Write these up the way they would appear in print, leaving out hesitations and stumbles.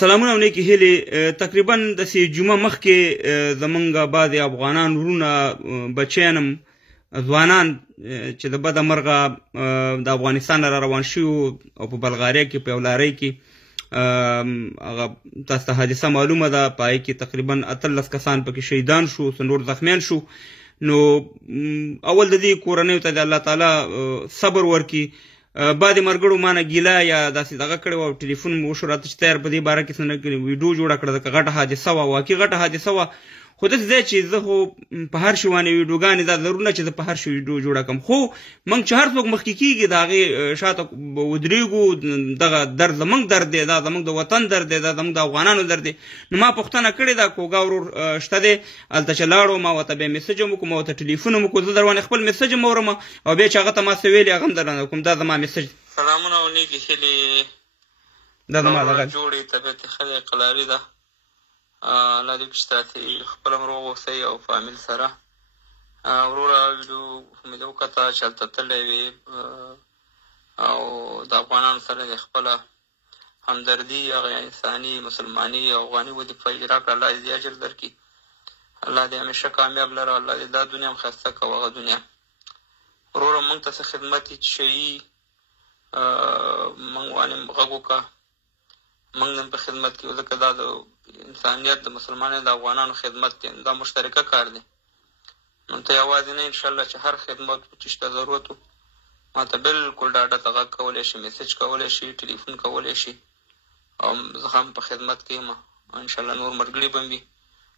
سلامونه او نیکې هیلې. تقریبا داسې جمعه مخکې زمونږ بعضې افغانان وروڼه بچیان ځوانان چې د بده مرغه د افغانستان را روان شوي او په بلغاریا کې په یو لارۍ کې هغه تاسو ته حادثه معلومه ده، په هغې کې تقریبا 18 کسان پکې شهیدان شو، څو نور زخمیان شو. نو اول د دې کورنیو ته د الله تعالی صبر ورکړي. بعضې ملګرو مانه ګیله یا داسې دغه کړې وه، ټلیفون مې وشو راته چې تیار په دې باره کې څه نه ویډیو جوړه کړه، ځکه غټه حادثه وه، واقعي غټه حادثه وه. خو داسې ځای چې زه خو په هر شي باندې ویډیوګانې دا ضرور نه چې زه په هر شي ویډیو جوړه کړم، خو موږ چې هر څوک مخکې کېږي د هغې شاته ودرېږو. دغه درد زموږ درد دی، دا زموږ د وطن درد دی، دا زموږ د افغانانو درد دی. نو ما پوښتنه کړې ده، کوږه ورور شته دی هلته چې لاړو، ما ورته بیا میسج هم وکړو، ما ورته ټلیفون هم وکړو، زه در باندې خپل میسج هم اورم او بیا چې هغه ته ما څه ویلي هغه هم در باندې وکړم. دا زما میسج. سلامونه او نیکې هیلې. دا زما دغه جوړې طبیعت یې ښه دی، قلاري ده. الله دې وکړي چې تاسې خپل هم روغ اوسئ او فامیل سره. وروره ویډیو مې ده وکته چې هلته تللی وې او د افغانانو سره د خپله همدردي هغه انساني مسلماني او افغاني وظیفه اجرا کړه. الله دې اجر درکړي، الله دې همیشه کامیاب لره، الله دې دا دنیا هم ښایسته کړه او هغه دنیا. وروره موږ ته څه خدمت چې شي موږ باندې غږ وکړه، موږ نن په خدمت کې یو، ځکه دا د انسانیت د مسلمانانو د افغانانو خدمت دی، دا مشترکه کار دی. نو ته یوازې نه، انشاءالله چې هر خدمت چې شته ضرورت و ما ته بلکل ډاډه ته غږ کولی شي، میسج کولی شي، ټلیفون کولی شي او زه هم په خدمت کې یم. انشاءالله نور ملګري به وي.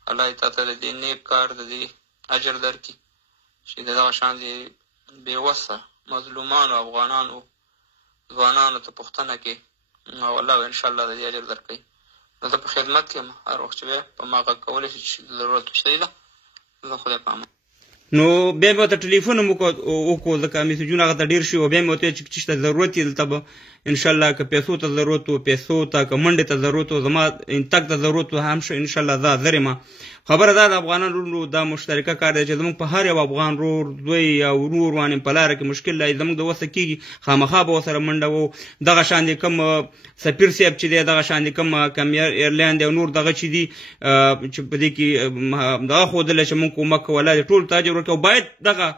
الله دې تا ته د دې نیک کار د دې اجر درکړي چې د دغه شان د بېوسه مظلومانو افغانانو ځوانانو ته پوښتنه کې او الله به انشاءالله د دې اجر درکوي. نو زه په خدمت کې یم، هر وخت چې بیا په ما غږ کولی شي چې ضرورت شته ده. زه خدای په امان. نو بیا مې ورته ټلیفون هم وکړو، ځکه میسجونه هغه ته ډېر شوي، او بیا مې ورته ویل چې شته ضرورت یې دلته به انشاءالله که پیسو ته ضرورت و، پیسو ته که منډې ته ضرورت و، زما تګ ته ضرورت و هم شو انشاءالله زه حاضر یم. خبره دا د افغانانو دا مشترکه کار دی چې زموږ په هر یو افغان رور زوی یا ورور باندې په لاره کې مشکل دی، زموږ د وسه کېږي خامخا به ورسره منډه وو. دغه شان دی کوم سفیر صاحب چې دی، دغه شان دی کوم ایرلاین دی او نور دغه چې دي چې په دې کې دغه ښودلی چې موږ کومک کوو، الله دې ټول ته اجر ورکړي. او باید دغه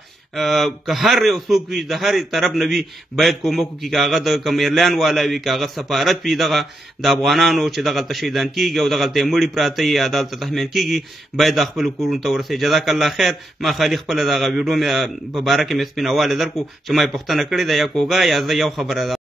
که هر یو څوک وي د هر طرف نه وي باید کومک وکړي، که هغه د کوم ایرلاین والا وي، که هغه سفارت وي دغه د افغانانو چې دغلته شهیدان کېږي او دغلته یې مړي پراته وي یا دلته تحمیل کېږي، باید د خپلو کورونو ته ورسوي. جزاک الله خیر. ما خالي خپله دغه ویډیو مې په باره کې مې سپینوالی درکړو چې ما یې پوښتنه کړې ده یا کوږه یا زه یو خبره ده.